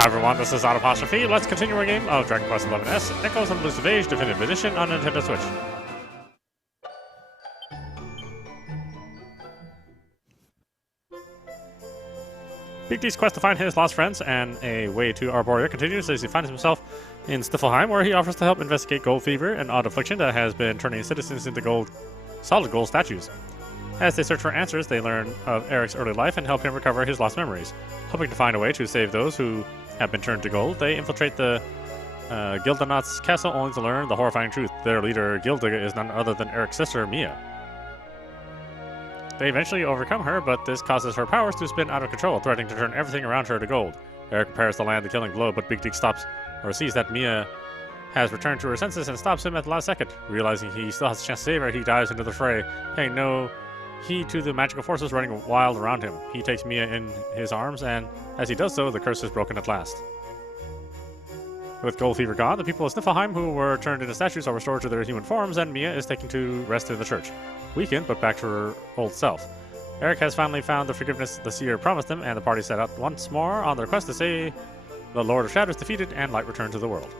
Hi everyone, this is audap. Let's continue our game of Dragon Quest XI's Echoes of the Elusive Age Definitive Edition on Nintendo Switch. Big D's quest to find his lost friends and a way to Erdrea continues as he finds himself in Stiflheim, where he offers to help investigate gold fever, an odd affliction that has been turning citizens into solid gold statues. As they search for answers, they learn of Eric's early life and help him recover his lost memories. Hoping to find a way to save those who have been turned to gold, they infiltrate the Gildanot's castle only to learn the horrifying truth. Their leader, Gilda, is none other than Eric's sister, Mia. They eventually overcome her, but this causes her powers to spin out of control, threatening to turn everything around her to gold. Eric prepares to land the killing blow, but Big Dick stops or sees that Mia has returned to her senses and stops him at the last second. Realizing he still has a chance to save her, he dives into the fray, paying no heed to the magical forces running wild around him. He takes Mia in his arms, and as he does so, the curse is broken at last. With gold fever gone, the people of Stiflheim who were turned into statues are restored to their human forms, and Mia is taken to rest in the church. Weakened, but back to her old self. Eric has finally found the forgiveness the seer promised him, and the party set out once more on their quest to see the Lord of Shadows defeated and light returned to the world.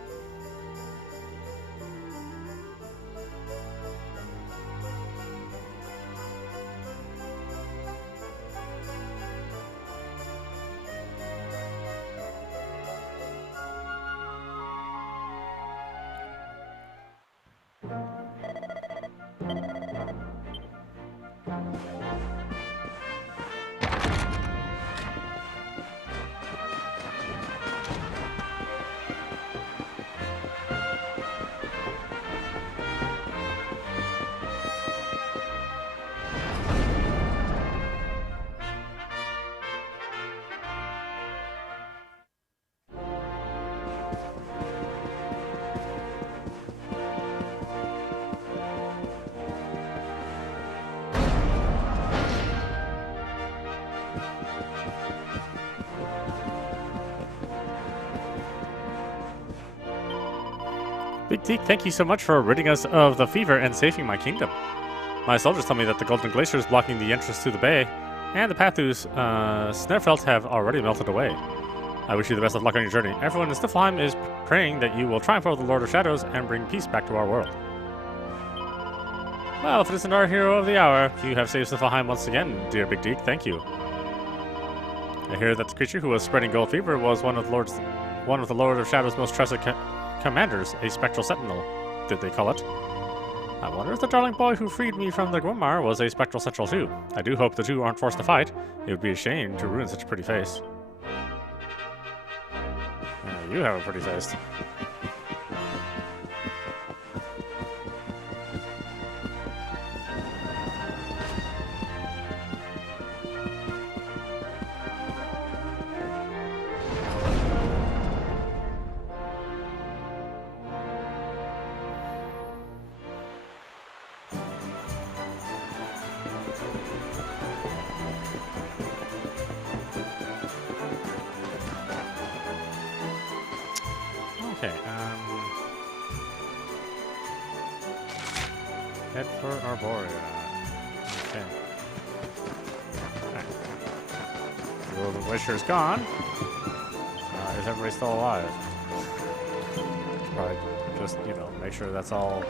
Big Teak, thank you so much for ridding us of the fever and saving my kingdom. My soldiers tell me that the Golden Glacier is blocking the entrance to the bay, and the path to Snerfelt have already melted away. I wish you the best of luck on your journey. Everyone in Stiflheim is praying that you will triumph over the Lord of Shadows and bring peace back to our world. Well, if it isn't our hero of the hour, you have saved Stiflheim once again, dear Big Teak. Thank you. I hear that the creature who was spreading gold fever was one of the Lord of Shadows' most trusted commanders, a spectral sentinel, did they call it? I wonder if the darling boy who freed me from the Gwimar was a spectral sentinel too. I do hope the two aren't forced to fight. It would be a shame to ruin such a pretty face. You have a pretty face. Okay, head for Erdrea. Okay. Alright. Well, the glacier's gone. Is everybody still alive? Probably just, make sure that's all.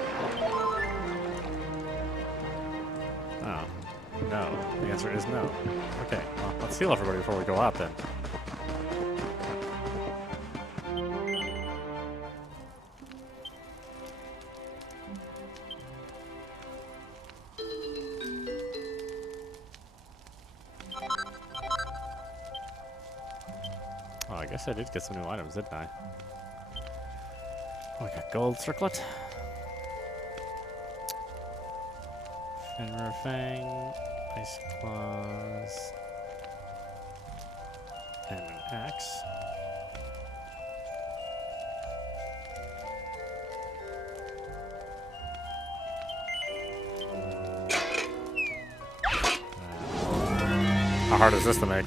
Oh. No. The answer is no. Okay, well, let's heal everybody before we go out then. Oh, I guess I did get some new items, didn't I? Oh, I got gold circlet. Fenrir Fang. Ice claws. And an axe. How hard is this to make?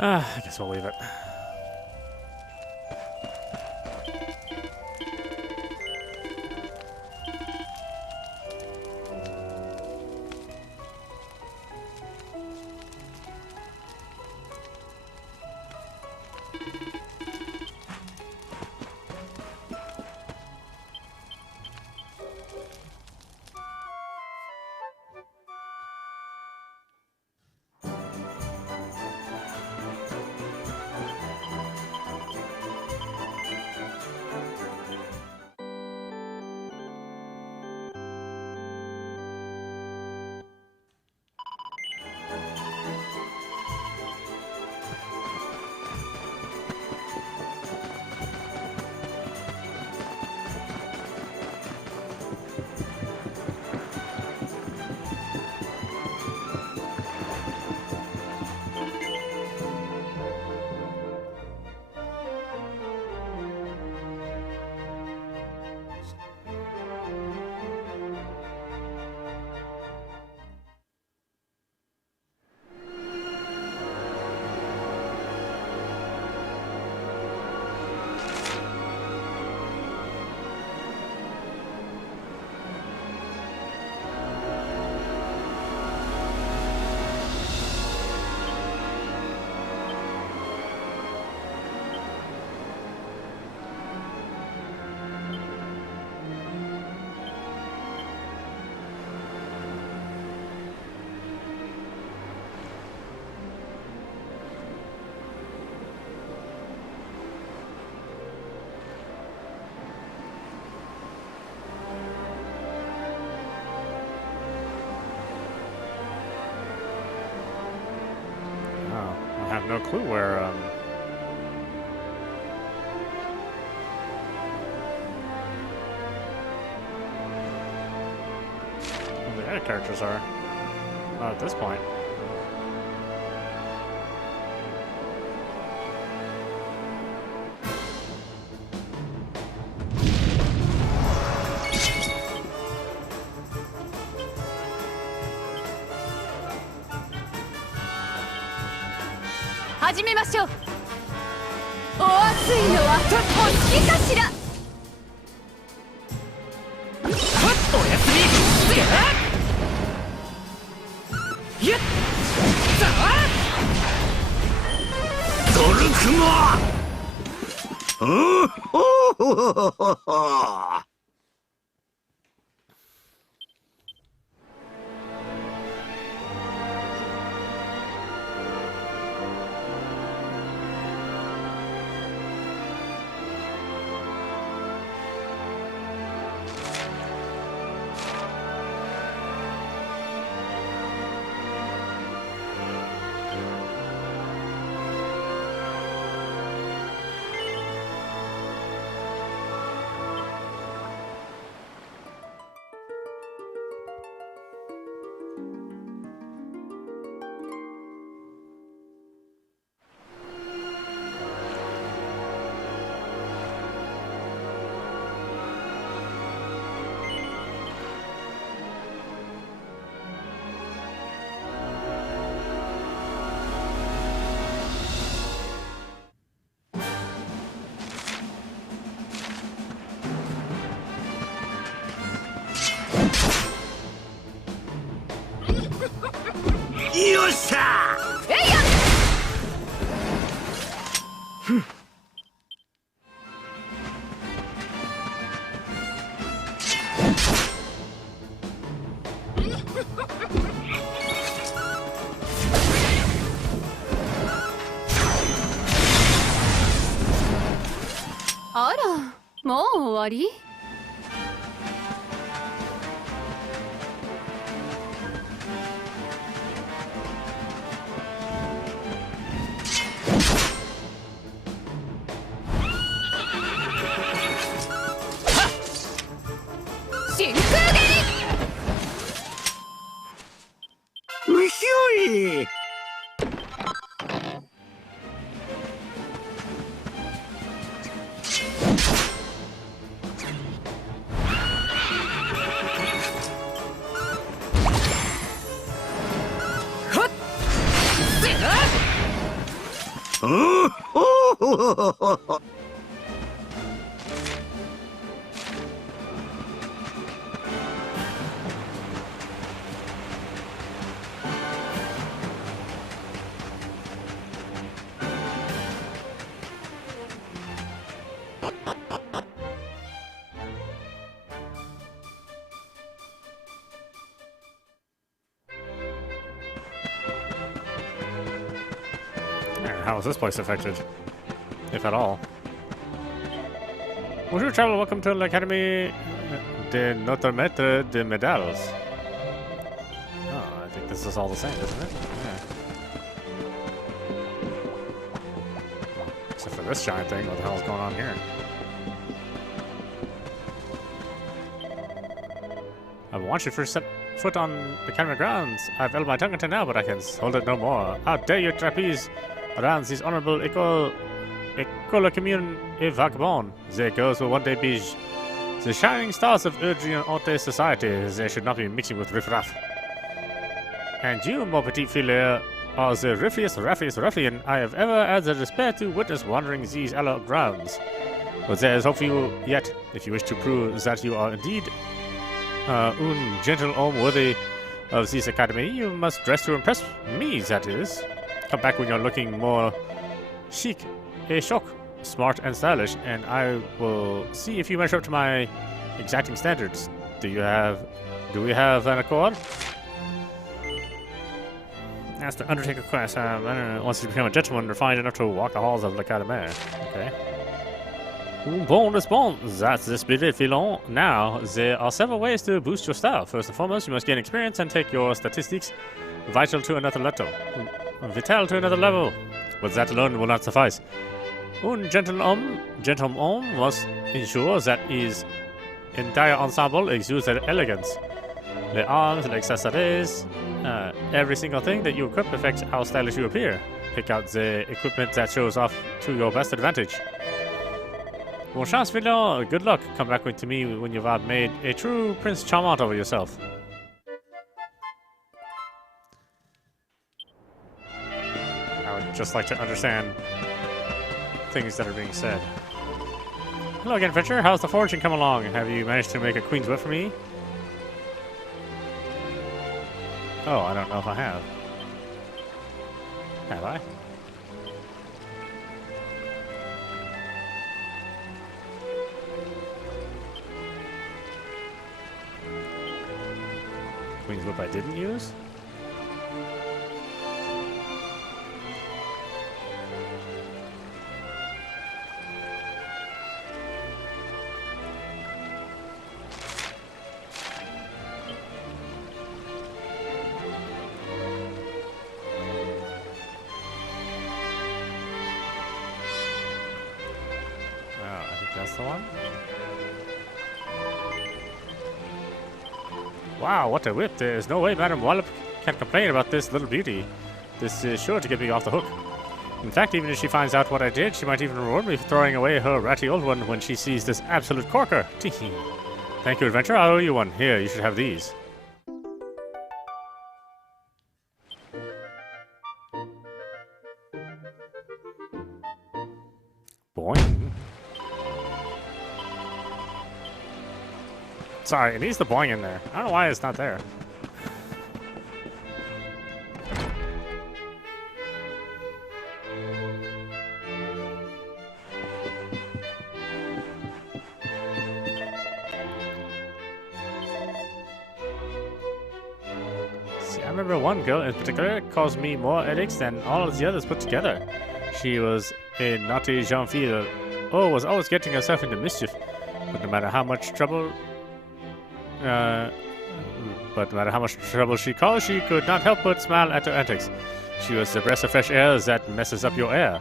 I guess we'll leave it. I have no clue where, where the other characters are. Not at this point. How is this place affected? If at all. Bonjour, traveler. Welcome to l'Académie de Notre Maître de Médailles. Oh, I think this is all the same, isn't it? Yeah. Well, except for this giant thing. What the hell is going on here? I've watched you first set foot on the Academy grounds. I've held my tongue until now, but I can hold it no more. How dare you trapeze around these honorable école commune et vagabond. Their girls will one day be the shining stars of Erdrea haute society. They should not be mixing with riffraff. And you, mon petit filet, are the raffiest ruffian I have ever had the despair to witness wandering these hallowed grounds. But there is hope for you yet, if you wish to prove that you are indeed un gentle homme worthy of this academy. You must dress to impress me, that is. Come back when you're looking more chic et choc, smart and stylish, and I will see if you measure up to my exacting standards. Do we have an accord? That's the Undertaker quest. I don't know, wants to become a gentleman refined enough to walk the halls of l'Académie. Okay. Bon response. That's the spirit, filon. Now, there are several ways to boost your style. First and foremost, you must gain experience and take your statistics vital to another level. But that alone will not suffice. Un gentleman must ensure that his entire ensemble exudes elegance. The arms, the accessories, every single thing that you equip affects how stylish you appear. Pick out the equipment that shows off to your best advantage. Bon chance, Villon. Good luck. Come back to me when you've made a true Prince Charmant over yourself. I would just like to understand things that are being said. Hello again, Fetcher. How's the fortune come along? Have you managed to make a queen's whip for me? Oh, I don't know if I have. Have I? Queen's whip I didn't use? That's the one? Wow, what a whip. There's no way Madame Wallop can complain about this little beauty. This is sure to get me off the hook. In fact, even if she finds out what I did, she might even reward me for throwing away her ratty old one when she sees this absolute corker. Thank you, adventure. I owe you one. Here, you should have these. Boing. Sorry, it needs the boing in there. I don't know why it's not there. See, I remember one girl in particular caused me more headaches than all of the others put together. She was a naughty jeune fille. Oh, was always getting herself into mischief. But no matter how much trouble she caused, she could not help but smile at her antics. She was the breath of fresh air that messes up your air.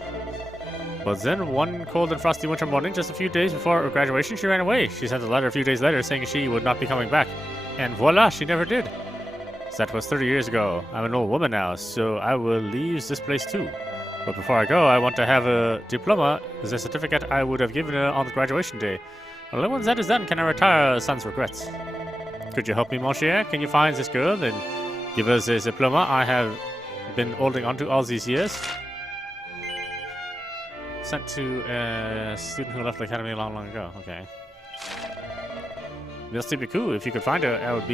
But then, one cold and frosty winter morning, just a few days before her graduation, she ran away. She sent a letter a few days later saying she would not be coming back. And voila, she never did. That was 30 years ago. I'm an old woman now, so I will leave this place too. But before I go, I want to have a diploma, the certificate I would have given her on the graduation day. Only once that is done can I retire her son's regrets. Could you help me, mon cher? Can you find this girl and give us a diploma I have been holding onto all these years? sent to a student who left the academy long ago. Okay. This would be cool. If you could find her, I would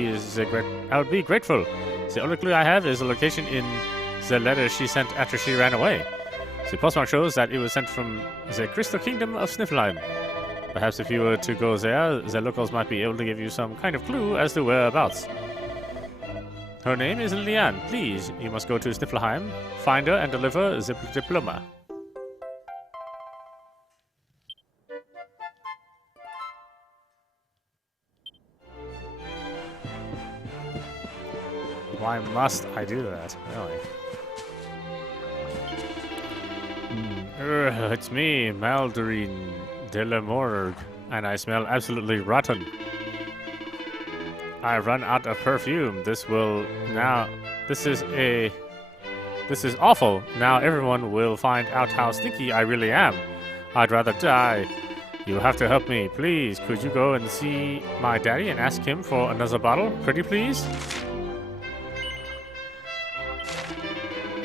be grateful. The only clue I have is the location in the letter she sent after she ran away. The postmark shows that it was sent from the Crystal Kingdom of Sniffelheim. Perhaps if you were to go there, the locals might be able to give you some kind of clue as to whereabouts. Her name is Liane. Please, you must go to Sniffelheim, find her, and deliver the diploma. Why must I do that? Really? It's me, Maldarine de la Morgue, and I smell absolutely rotten. I run out of perfume. This is awful. Now everyone will find out how stinky I really am. I'd rather die. You'll have to help me, please. Could you go and see my daddy and ask him for another bottle? Pretty please?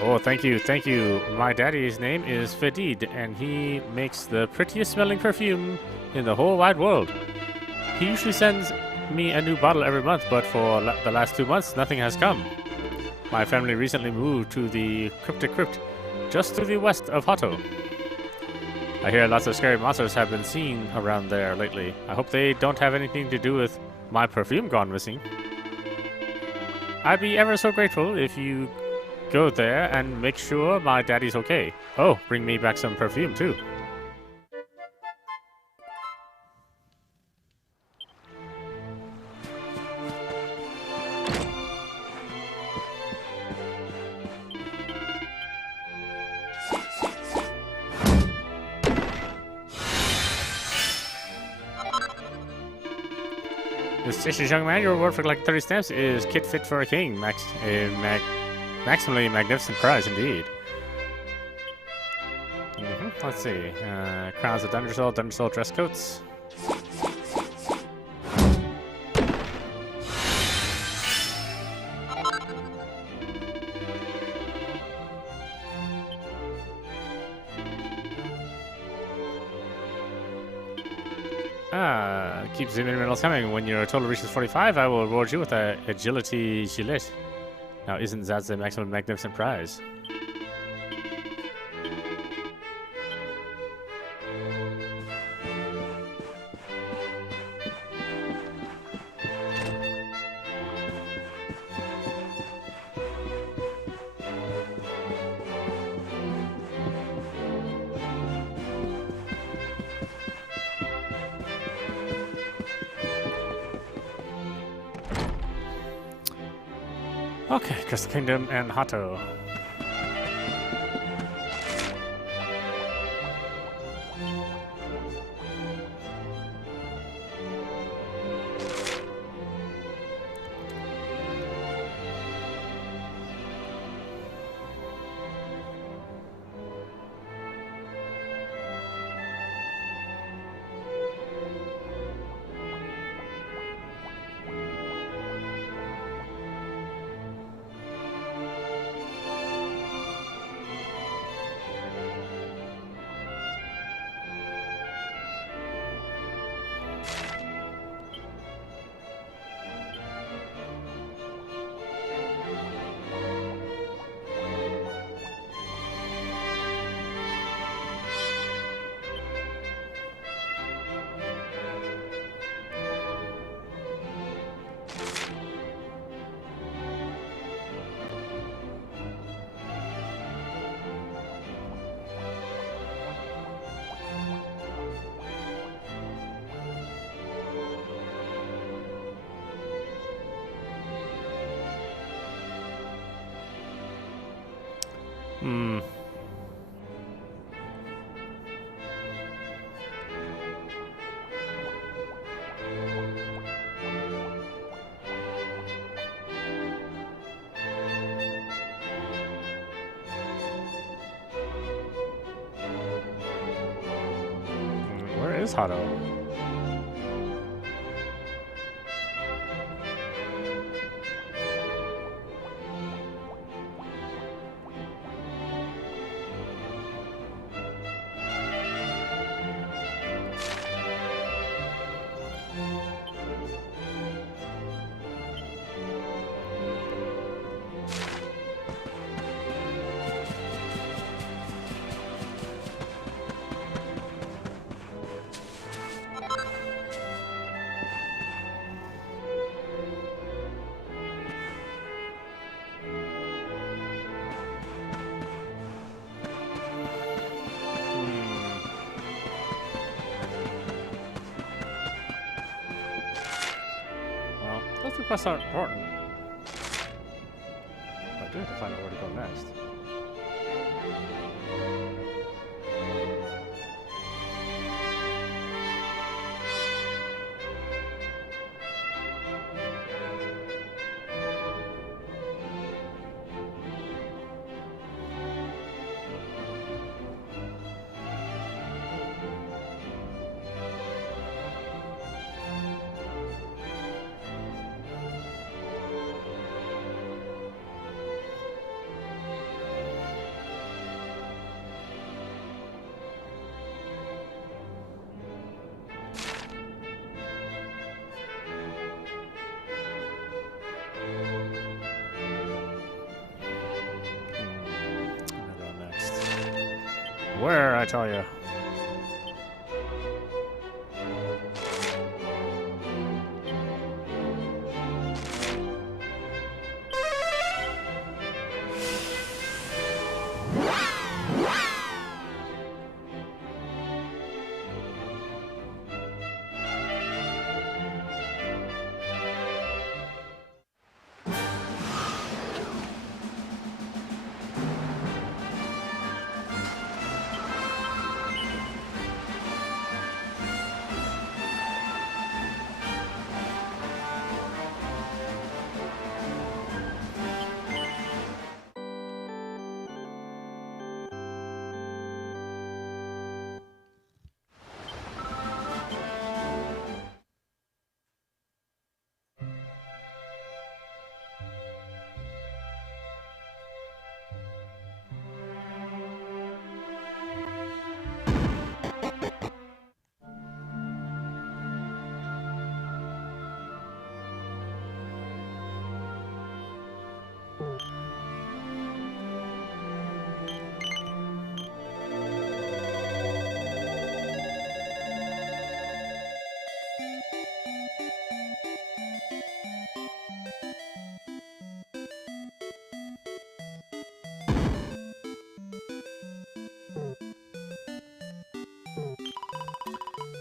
Oh, thank you, thank you. My daddy's name is Fedid, and he makes the prettiest smelling perfume in the whole wide world. He usually sends me a new bottle every month, but for the last 2 months, nothing has come. My family recently moved to the Cryptic Crypt, just to the west of Hotto. I hear lots of scary monsters have been seen around there lately. I hope they don't have anything to do with my perfume gone missing. I'd be ever so grateful if you go there and make sure my daddy's okay. Oh, bring me back some perfume too. Suspicious young man, your reward for like 30 stamps is kit fit for a king. Maximally magnificent prize indeed. Let's see. Crowns of Dundersoul dress coats. Keep the minerals coming. When your total reaches 45, I will reward you with an agility gilet. Now, isn't that the maximum magnificent prize? Okay, Crystal Kingdom and Hotto. Where is Hotto? two quests aren't important. But I do have to find out where to go next. Where, I tell you.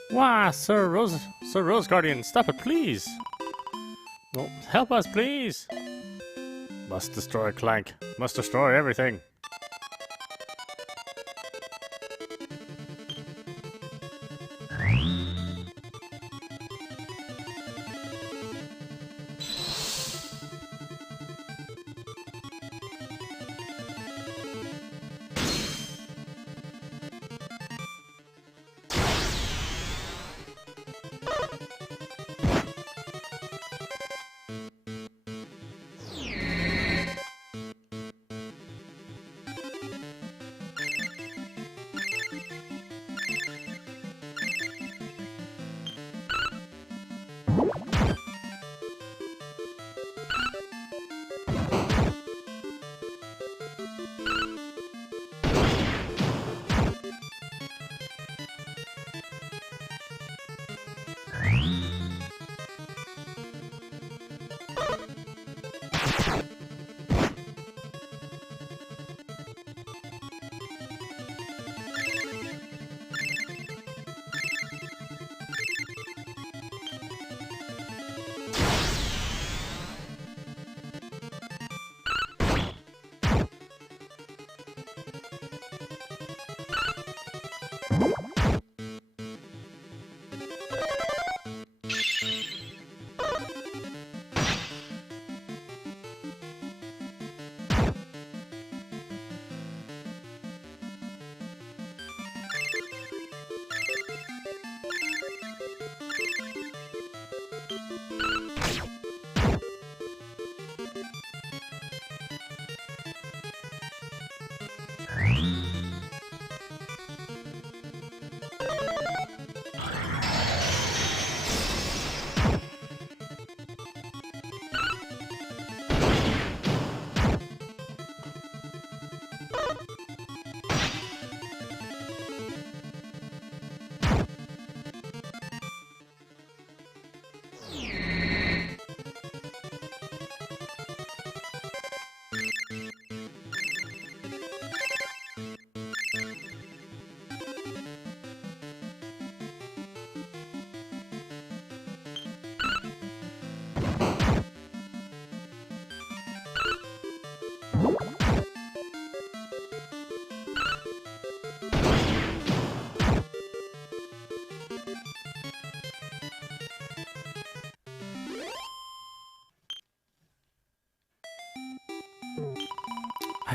Why, Sir Rose Guardian, stop it, please! Oh, help us, please! Must destroy Clank. Must destroy everything.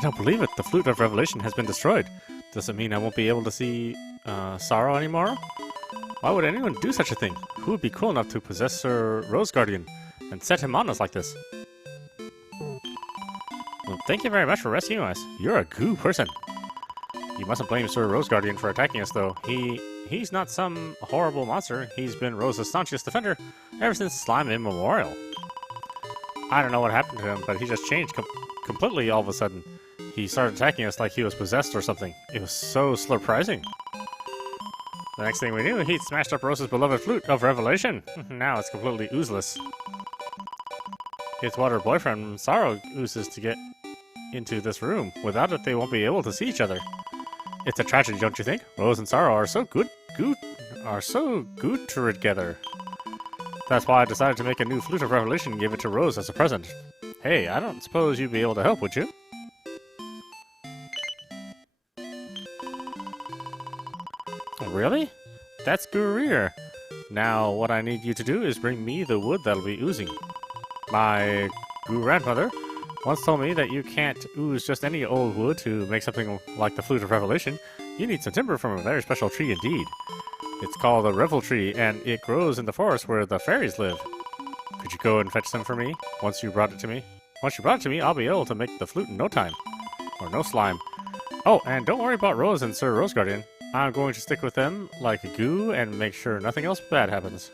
don't believe it. The Flute of Revelation has been destroyed. Does it mean I won't be able to see Sorrow anymore? Why would anyone do such a thing? Who would be cool enough to possess Sir Rose Guardian and set him on us like this? Well, thank you very much for rescuing us. You're a goo person. You mustn't blame Sir Rose Guardian for attacking us, though. He's not some horrible monster. He's been Rose's staunchest defender ever since Slime Immemorial. I don't know what happened to him, but he just changed completely all of a sudden. He started attacking us like he was possessed or something. It was so surprising. The next thing we knew, he'd smashed up Rose's beloved Flute of Revelation. Now it's completely oozeless. It's what her boyfriend Sorrow oozes to get into this room. Without it, they won't be able to see each other. It's a tragedy, don't you think? Rose and Sorrow are so good together. That's why I decided to make a new Flute of Revelation and give it to Rose as a present. Hey, I don't suppose you'd be able to help, would you? Really? That's Guerrier. Now, what I need you to do is bring me the wood that'll be oozing. My grandmother once told me that you can't ooze just any old wood to make something like the Flute of Revelation. You need some timber from a very special tree indeed. It's called a revel tree, and it grows in the forest where the fairies live. Could you go and fetch some for me once you brought it to me? Once you brought it to me, I'll be able to make the flute in no time. Or no slime. Oh, and don't worry about Rose and Sir Rose Guardian. I'm going to stick with them like a goo and make sure nothing else bad happens.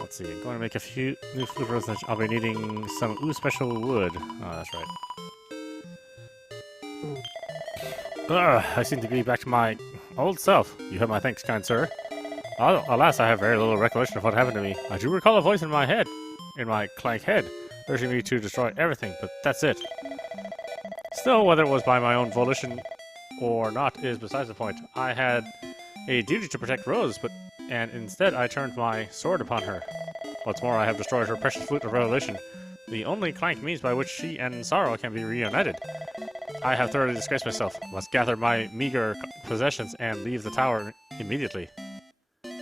Let's see, I'm going to make a few new flute rows. I'll be needing some special wood. Oh, that's right. Ugh, I seem to be back to my old self. You have my thanks, kind sir. Alas, I have very little recollection of what happened to me. I do recall a voice in my clank head, urging me to destroy everything, but that's it. Still, whether it was by my own volition or not is besides the point. I had a duty to protect Rose, and instead I turned my sword upon her. What's more, I have destroyed her precious Flute of Revelation, the only clank means by which she and Sorrow can be reunited. I have thoroughly disgraced myself. Must gather my meager possessions and leave the tower immediately. Let's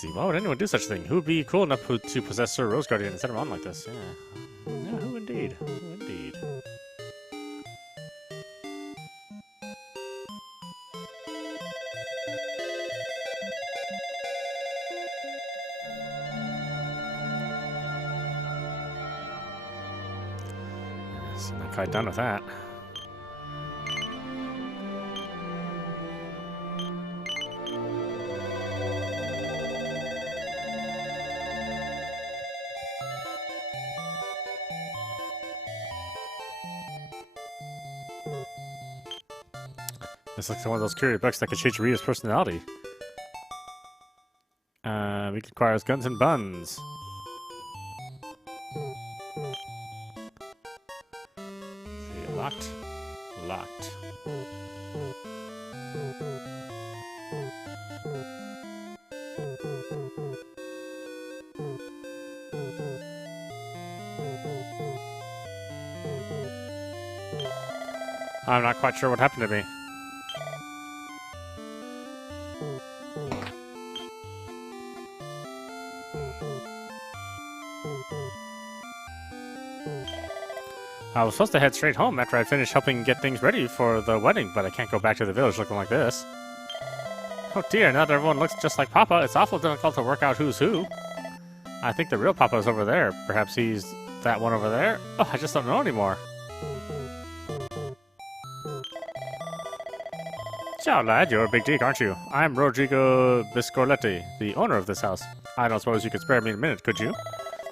see, why would anyone do such a thing? Who would be cool enough to possess Sir Rose Guardian and set him on like this? Yeah, who indeed? Who indeed? So not quite done with that. This looks like one of those curious books that could change Rita's personality. Requires guns and buns. See, locked. Locked. I'm not quite sure what happened to me. I was supposed to head straight home after I'd finished helping get things ready for the wedding, but I can't go back to the village looking like this. Oh dear, now that everyone looks just like Papa, it's awful difficult to work out who's who. I think the real Papa is over there. Perhaps he's that one over there? Oh, I just don't know anymore. Ciao, lad, you're a big geek, aren't you? I'm Rodrigo Biscorletti, the owner of this house. I don't suppose you could spare me a minute, could you?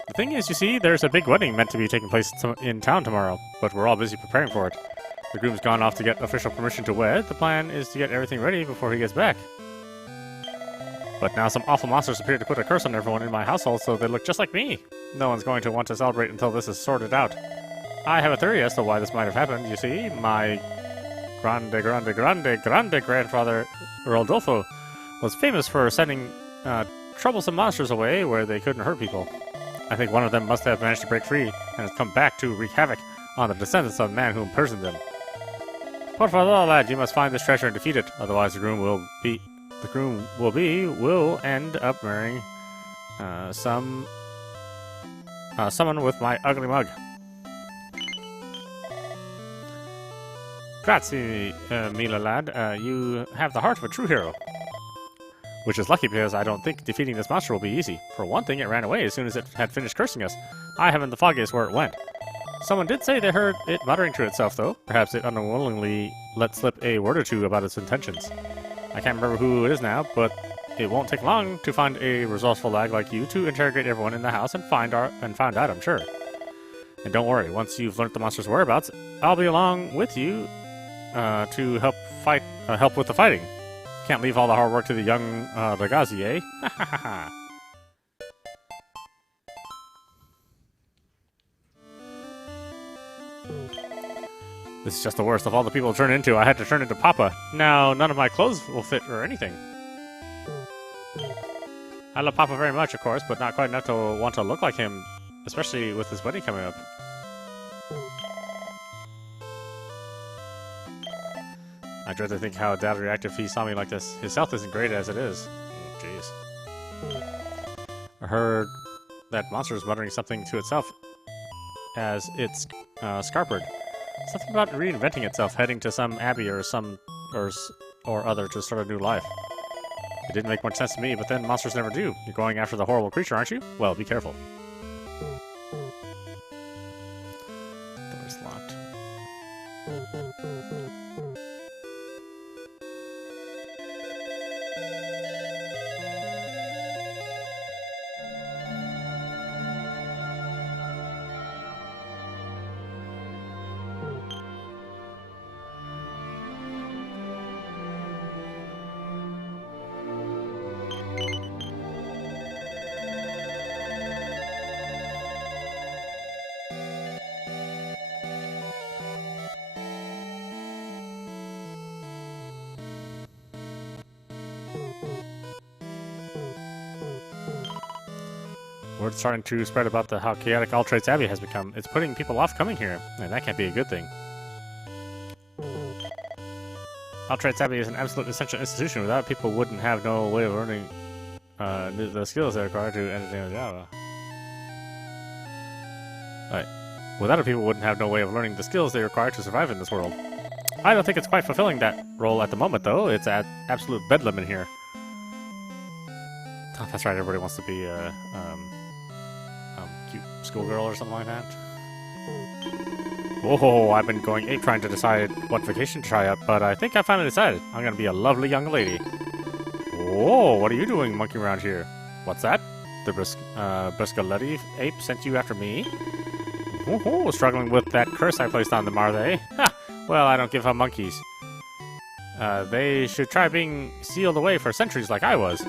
The thing is, you see, there's a big wedding meant to be taking place in town tomorrow, but we're all busy preparing for it. The groom's gone off to get official permission to wed. The plan is to get everything ready before he gets back. But now some awful monsters appear to put a curse on everyone in my household, so they look just like me. No one's going to want to celebrate until this is sorted out. I have a theory as to why this might have happened. You see, my grande grandfather, Rodolfo, was famous for sending troublesome monsters away where they couldn't hurt people. I think one of them must have managed to break free and has come back to wreak havoc on the descendants of the man who imprisoned them. Por favor, lad, you must find this treasure and defeat it. Otherwise, the groom will end up marrying someone with my ugly mug. Grazie, Mila lad. You have the heart of a true hero. Which is lucky because I don't think defeating this monster will be easy. For one thing, it ran away as soon as it had finished cursing us. I haven't the foggiest where it went. Someone did say they heard it muttering to itself, though. Perhaps it unwillingly let slip a word or two about its intentions. I can't remember who it is now, but it won't take long to find a resourceful lag like you to interrogate everyone in the house and find out, I'm sure. And don't worry, once you've learned the monster's whereabouts, I'll be along with you to help with the fighting. Can't leave all the hard work to the young Ragazzi, eh? Ha ha ha ha. This is just the worst of all the people to turn into. I had to turn into Papa. Now, none of my clothes will fit or anything. I love Papa very much, of course, but not quite enough to want to look like him, especially with his wedding coming up. I dread to think how Dad would react if he saw me like this. His health isn't great as it is. Jeez. I heard that monster is muttering something to itself as it's scarpered. Something about reinventing itself, heading to some abbey or other to start a new life. It didn't make much sense to me, but then monsters never do. You're going after the horrible creature, aren't you? Well, be careful. Door's locked. Word's starting to spread about how chaotic Altrate's Abbey has become. It's putting people off coming here, and that can't be a good thing. Altrate's Abbey is an absolute essential institution. Without it, people wouldn't have no way of learning the skills they require to entertain the Java. Right. Without it, people wouldn't have no way of learning the skills they require to survive in this world. I don't think it's quite fulfilling that role at the moment, though. It's at absolute bedlam in here. Oh, that's right, everybody wants to be a cute schoolgirl or something like that. Whoa, I've been going ape trying to decide what vacation to try out, but I think I finally decided. I'm gonna be a lovely young lady. Whoa, what are you doing monkeying around here? What's that? The Briscoletti ape sent you after me? Whoa, struggling with that curse I placed on them, are they? Ha! Well, I don't give a monkeys. They should try being sealed away for centuries like I was.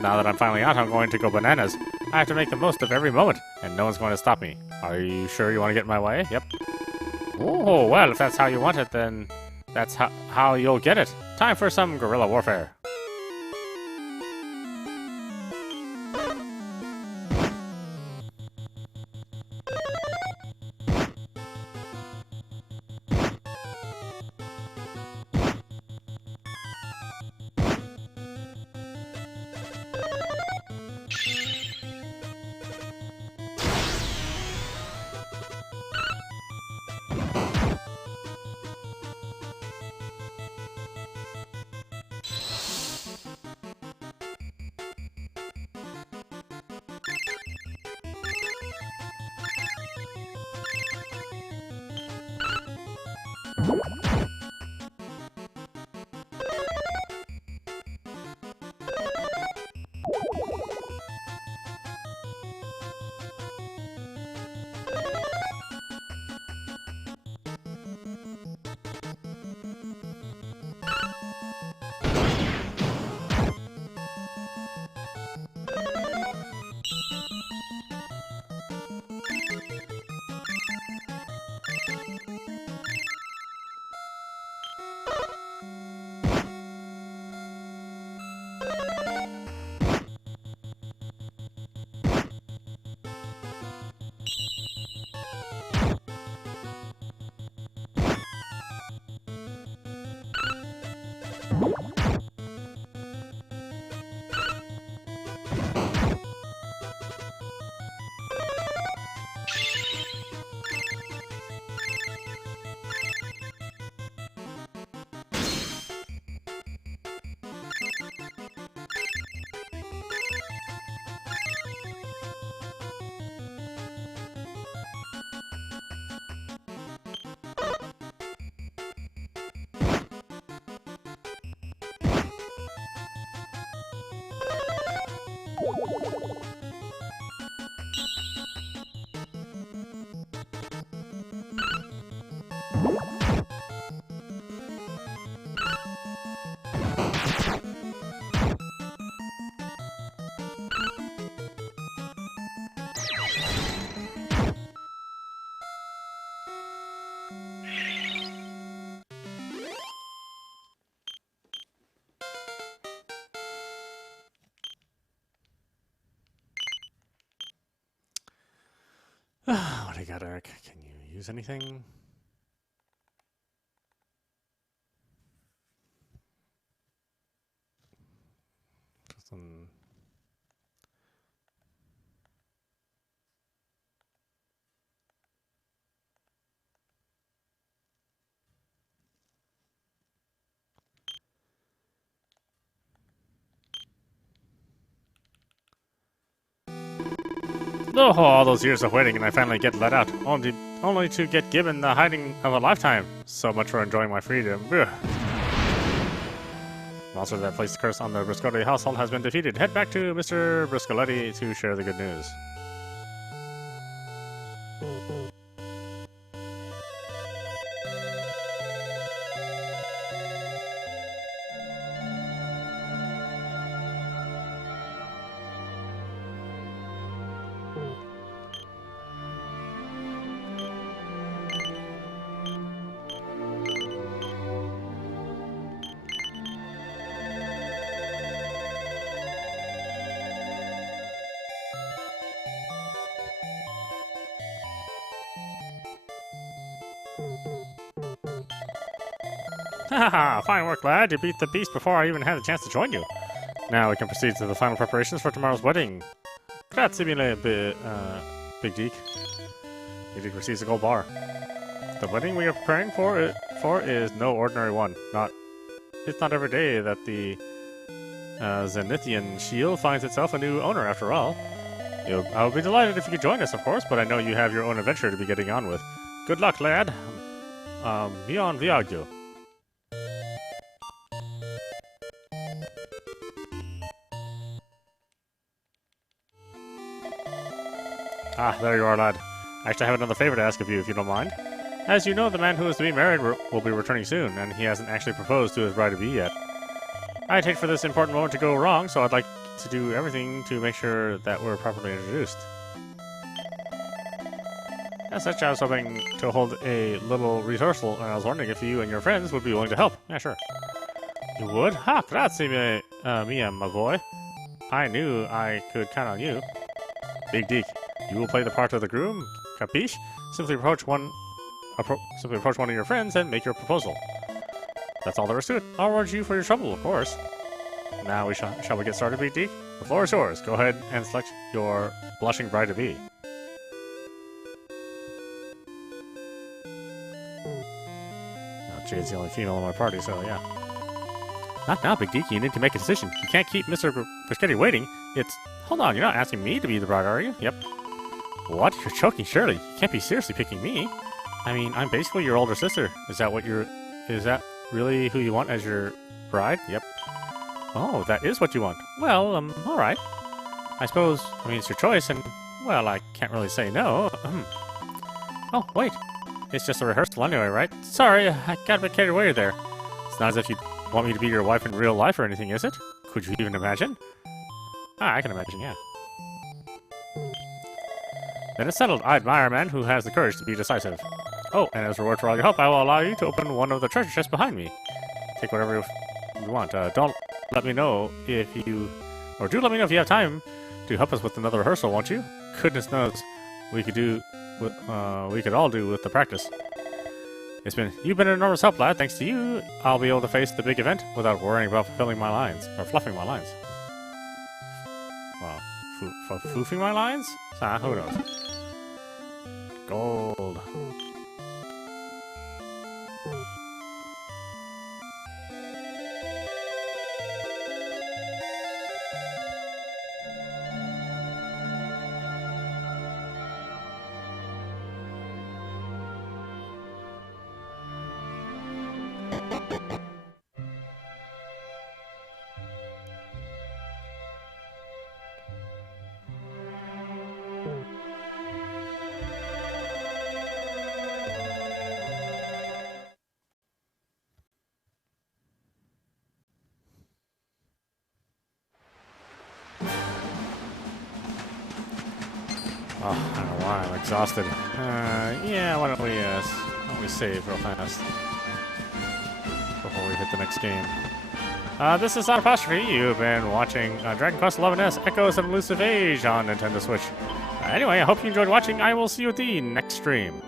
Now that I'm finally out, I'm going to go bananas. I have to make the most of every moment, and no one's going to stop me. Are you sure you want to get in my way? Yep. Oh, well, if that's how you want it, then that's how you'll get it. Time for some guerrilla warfare. What do you got, Eric? Can you use anything? Some... Oh, all those years of waiting and I finally get let out, only to get given the hiding of a lifetime. So much for enjoying my freedom. Ugh. Monster that placed the curse on the Bruscoletti household has been defeated. Head back to Mr. Bruscoletti to share the good news. Haha, fine work, lad. You beat the beast before I even had the chance to join you. Now we can proceed to the final preparations for tomorrow's wedding. Grazie mille, Big Deke. Big Deke receives a gold bar. The wedding we are preparing for is no ordinary one. It's not every day that the Zenithian shield finds itself a new owner, after all. I would be delighted if you could join us, of course, but I know you have your own adventure to be getting on with. Good luck, lad. Beyond Viaggio. Ah, there you are, lad. I actually have another favor to ask of you, if you don't mind. As you know, the man who is to be married will be returning soon, and he hasn't actually proposed to his bride-to-be yet. I'd hate for this important moment to go wrong, so I'd like to do everything to make sure that we're properly introduced. As such, I was hoping to hold a little rehearsal, and I was wondering if you and your friends would be willing to help. Yeah, sure. You would? Ha! Grazie, mia, my boy. I knew I could count on you. Big Deke, you will play the part of the groom, capiche? Simply approach one of your friends and make your proposal. That's all there is to it. I'll reward you for your trouble, of course. Now shall we get started, Big Deke? The floor is yours. Go ahead and select your blushing bride-to-be. Jade's the only female in my party, so yeah. Not now, Big Deke. You need to make a decision. You can't keep Mr. Bruscoletti waiting. Hold on, you're not asking me to be the bride, are you? Yep. What? You're joking, surely. You can't be seriously picking me. I mean, I'm basically your older sister. Is that really who you want as your bride? Yep. Oh, that is what you want. Well, alright. I suppose, it's your choice, and, well, I can't really say no. Oh, wait. It's just a rehearsal anyway, right? Sorry, I got a bit carried away there. It's not as if you want me to be your wife in real life or anything, is it? Could you even imagine? Ah, I can imagine, yeah. Then it's settled. I admire a man who has the courage to be decisive. Oh, and as a reward for all your help, I will allow you to open one of the treasure chests behind me. Take whatever you want. Don't let me know if you... Or do let me know if you have time to help us with another rehearsal, won't you? Goodness knows. we could all do with the practice. You've been an enormous help, lad. Thanks to you, I'll be able to face the big event without worrying about fluffing my lines. Wow, foofing my lines? Who knows? Gold. Oh, I don't know why. I'm exhausted. Yeah, why don't we save real fast before we hit the next game. This is audap. You've been watching Dragon Quest XI's Echoes of Elusive Age on Nintendo Switch. Anyway, I hope you enjoyed watching. I will see you at the next stream.